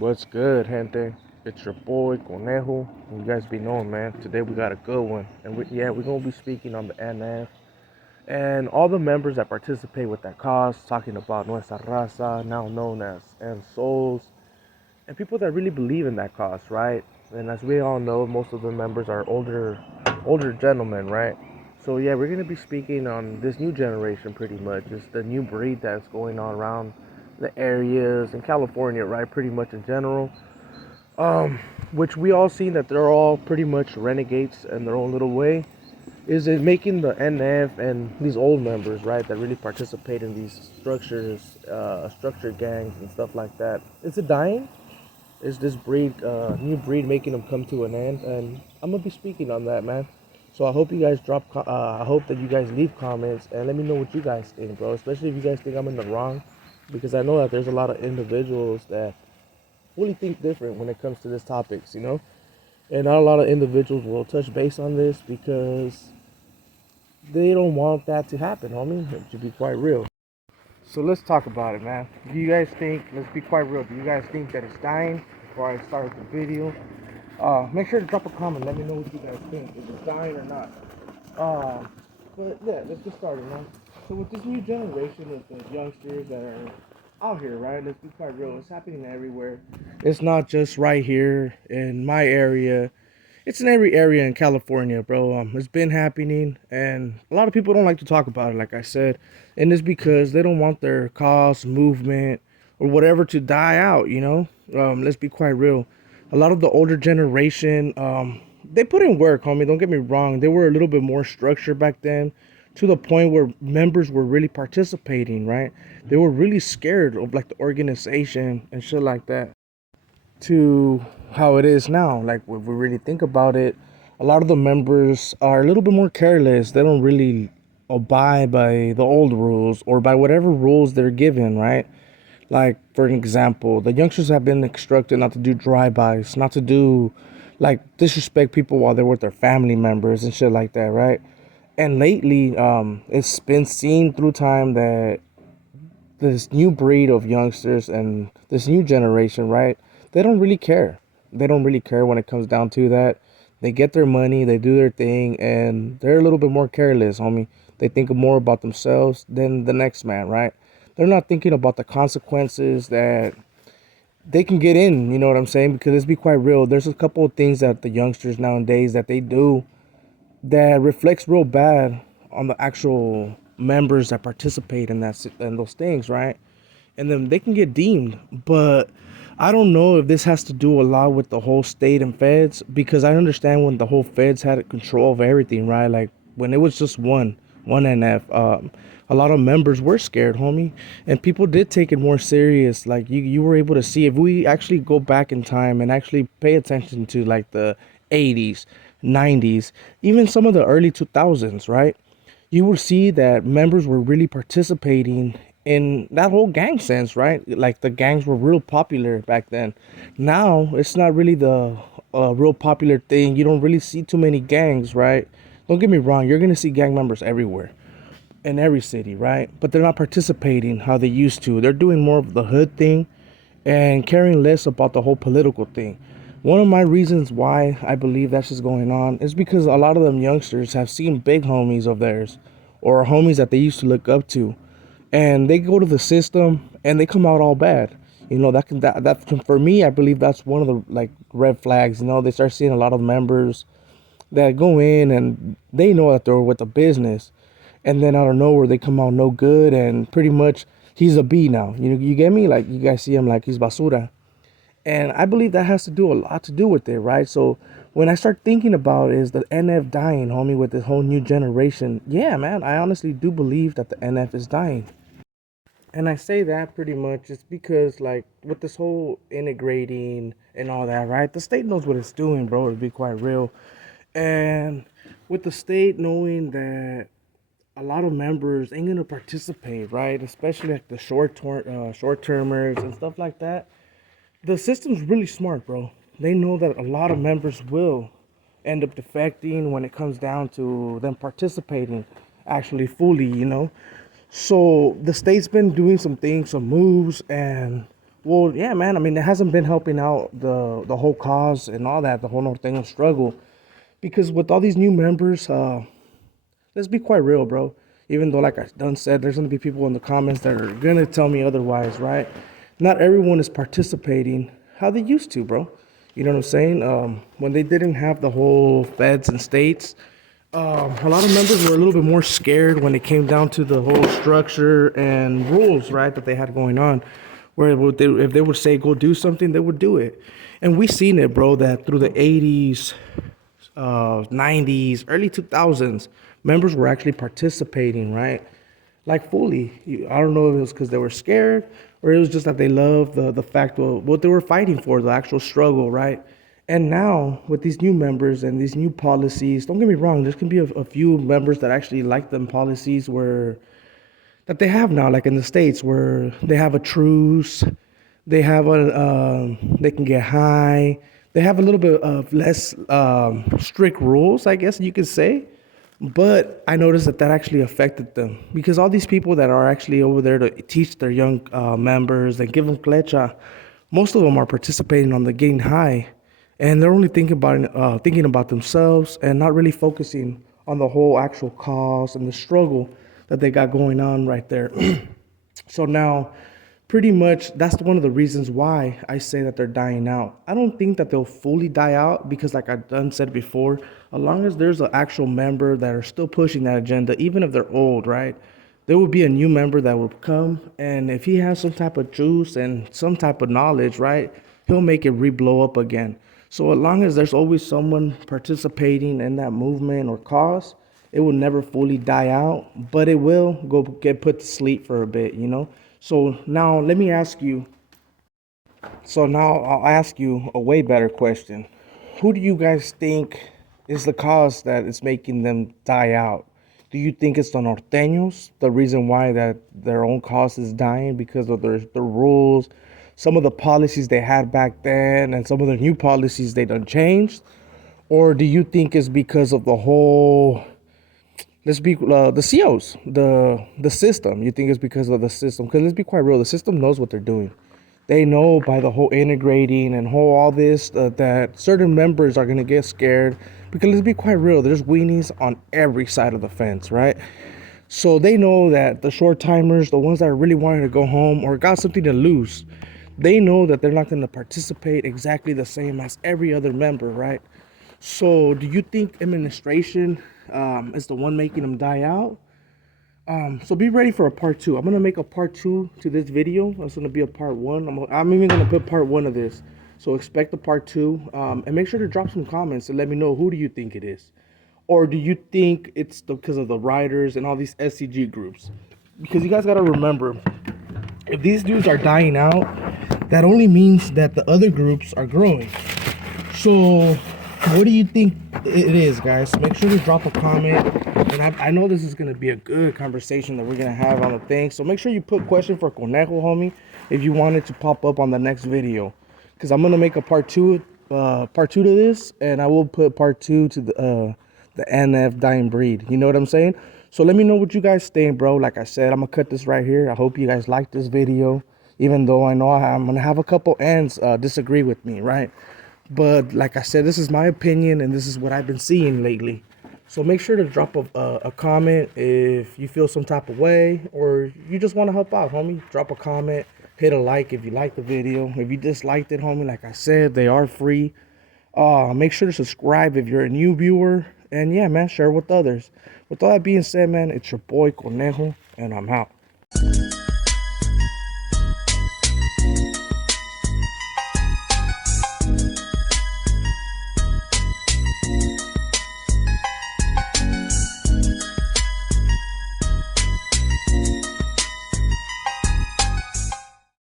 What's good, gente? It's your boy Conejo. You guys be knowing, man. Today we got a good one, and we're gonna be speaking on the NF and all the members that participate with that cause, talking about Nuestra Raza, now known as and Souls, and people that really believe in that cause, right? And as we all know, most of the members are older gentlemen, right? So yeah, we're gonna be speaking on this new generation, pretty much. It's the new breed that's going on around the areas in California, right? Pretty much in general. Which we all seen that they're all pretty much renegades in their own little way. Is it making the NF and these old members, right, that really participate in these structured gangs and stuff like that? Is it dying? Is this new breed, making them come to an end? And I'm gonna be speaking on that, man. So I hope you guys I hope that you guys leave comments and let me know what you guys think, bro. Especially if you guys think I'm in the wrong, because I know that there's a lot of individuals that really think different when it comes to this topics, And not a lot of individuals will touch base on this because they don't want that to happen, homie. To be quite real. So let's talk about it, man. Do you guys think? Let's be quite real. Do you guys think that it's dying? Before I start the video, make sure to drop a comment. Let me know what you guys think. Is it dying or not? Uh, but yeah, let's get started, man. So with this new generation of the youngsters that are out here, right? Let's be quite real. It's happening everywhere. It's not just right here in my area. It's in every area in California, bro. It's been happening, and a lot of people don't like to talk about it, like I said, and it's because they don't want their cause, movement, or whatever to die out. Let's be quite real. A lot of the older generation, they put in work, homie. Don't get me wrong. They were a little bit more structured back then, to the point where members were really participating, right? They were really scared of like the organization and shit like that, to how it is now. Like, if we really think about it, a lot of the members are a little bit more careless. They don't really abide by the old rules or by whatever rules they're given, right? Like, for an example, the youngsters have been instructed not to do drive-bys, not to do like disrespect people while they're with their family members and shit like that, right? And lately, it's been seen through time that this new breed of youngsters and this new generation, right? They don't really care. They don't really care when it comes down to that. They get their money, they do their thing, and they're a little bit more careless, homie. They think more about themselves than the next man, right? They're not thinking about the consequences that they can get in, you know what I'm saying? Because let's be quite real, there's a couple of things that the youngsters nowadays that they do that reflects real bad on the actual members that participate in those things, right? And then they can get deemed. But I don't know if this has to do a lot with the whole state and feds, because I understand when the whole feds had control of everything, right? Like when it was just one NF, a lot of members were scared, homie, and people did take it more serious. Like you were able to see, if we actually go back in time and actually pay attention to like the 80s, 90s, even some of the early 2000s, right? You will see that members were really participating in that whole gang sense, right? Like the gangs were real popular back then. Now it's not really the real popular thing. You don't really see too many gangs, right? Don't get me wrong, you're gonna see gang members everywhere in every city, right? But they're not participating how they used to. They're doing more of the hood thing and caring less about the whole political thing. One of my reasons why I believe that's just going on is because a lot of them youngsters have seen big homies of theirs or homies that they used to look up to, and they go to the system and they come out all bad. That for me, I believe that's one of the like red flags. They start seeing a lot of members that go in and they know that they're with the business, and then out of nowhere they come out no good, and pretty much he's a B now. You get me? Like, you guys see him like he's basura. And I believe that has to do a lot to do with it, right? So when I start thinking about, is the NF dying, homie, with this whole new generation? Yeah, man, I honestly do believe that the NF is dying. And I say that pretty much just because, like, with this whole integrating and all that, right? The state knows what it's doing, bro, to be quite real. And with the state knowing that a lot of members ain't gonna participate, right? Especially like the short termers and stuff like that. The system's really smart, bro. They know that a lot of members will end up defecting when it comes down to them participating actually fully. So the state's been doing some things, some moves, and Well, yeah, man. I mean, it hasn't been helping out the whole cause and all that, the whole Norteño struggle, because with all these new members, let's be quite real, bro. Even though, like I done said, there's gonna be people in the comments that are gonna tell me otherwise, right? Not everyone is participating how they used to, bro. You know what I'm saying? When they didn't have the whole feds and states, a lot of members were a little bit more scared when it came down to the whole structure and rules, right, that they had going on. Where if they would say go do something, they would do it. And we seen it, bro, that through the 80s, 90s, early 2000s, members were actually participating, right? Like fully. I don't know if it was because they were scared or it was just that they loved the fact of what they were fighting for, the actual struggle, right? And now with these new members and these new policies, don't get me wrong, there's gonna be a few members that actually like them policies where that they have now, like in the states, where they have a truce, they have they can get high, they have a little bit of less strict rules, I guess you could say. But I noticed that that actually affected them because all these people that are actually over there to teach their young members and give them clecha, most of them are participating on the getting high, and they're only thinking about themselves and not really focusing on the whole actual cause and the struggle that they got going on right there. So now, pretty much, that's one of the reasons why I say that they're dying out. I don't think that they'll fully die out because, like I've done said before, as long as there's an actual member that are still pushing that agenda, even if they're old, right? There will be a new member that will come, and if he has some type of juice and some type of knowledge, right, he'll make it re-blow up again. So as long as there's always someone participating in that movement or cause, it will never fully die out, but it will go get put to sleep for a bit, you know? So now let me ask you, so now I'll ask you a way better question. Who do you guys think is the cause that is making them die out? Do you think it's the norteños, the reason why that their own cause is dying because of their rules, some of the policies they had back then, and some of the new policies they done changed? Or do you think it's because of the whole, let's be the COs, the system? You think it's because of the system? Because let's be quite real, the system knows what they're doing. They know by the whole integrating and whole all this that certain members are gonna get scared. Because let's be quite real, there's weenies on every side of the fence, right? So they know that the short timers, the ones that are really wanting to go home or got something to lose, they know that they're not going to participate exactly the same as every other member, right? So do you think administration is the one making them die out? So be ready for a part two. I'm gonna make a part two to this video. It's gonna be a part one. I'm even gonna put part one of this. So expect the part two. And make sure to drop some comments and let me know, who do you think it is, or do you think it's because of the writers and all these SCG groups? Because you guys gotta remember, if these dudes are dying out, that only means that the other groups are growing. So what do you think it is, guys? Make sure to drop a comment. And I know this is going to be a good conversation that we're going to have on the thing. So make sure you put question for Conejo, homie, if you want it to pop up on the next video. Because I'm going to make a part two to this. And I will put part two to the NF dying breed. You know what I'm saying? So let me know what you guys think, bro. Like I said, I'm going to cut this right here. I hope you guys like this video. Even though I know I'm going to have a couple ends disagree with me, right? But like I said, this is my opinion and this is what I've been seeing lately. So make sure to drop a comment if you feel some type of way or you just want to help out, homie. Drop a comment, hit a like if you like the video. If you disliked it, homie, like I said, they are free. Make sure to subscribe if you're a new viewer. And yeah, man, share with others. With all that being said, man, it's your boy Conejo, and I'm out.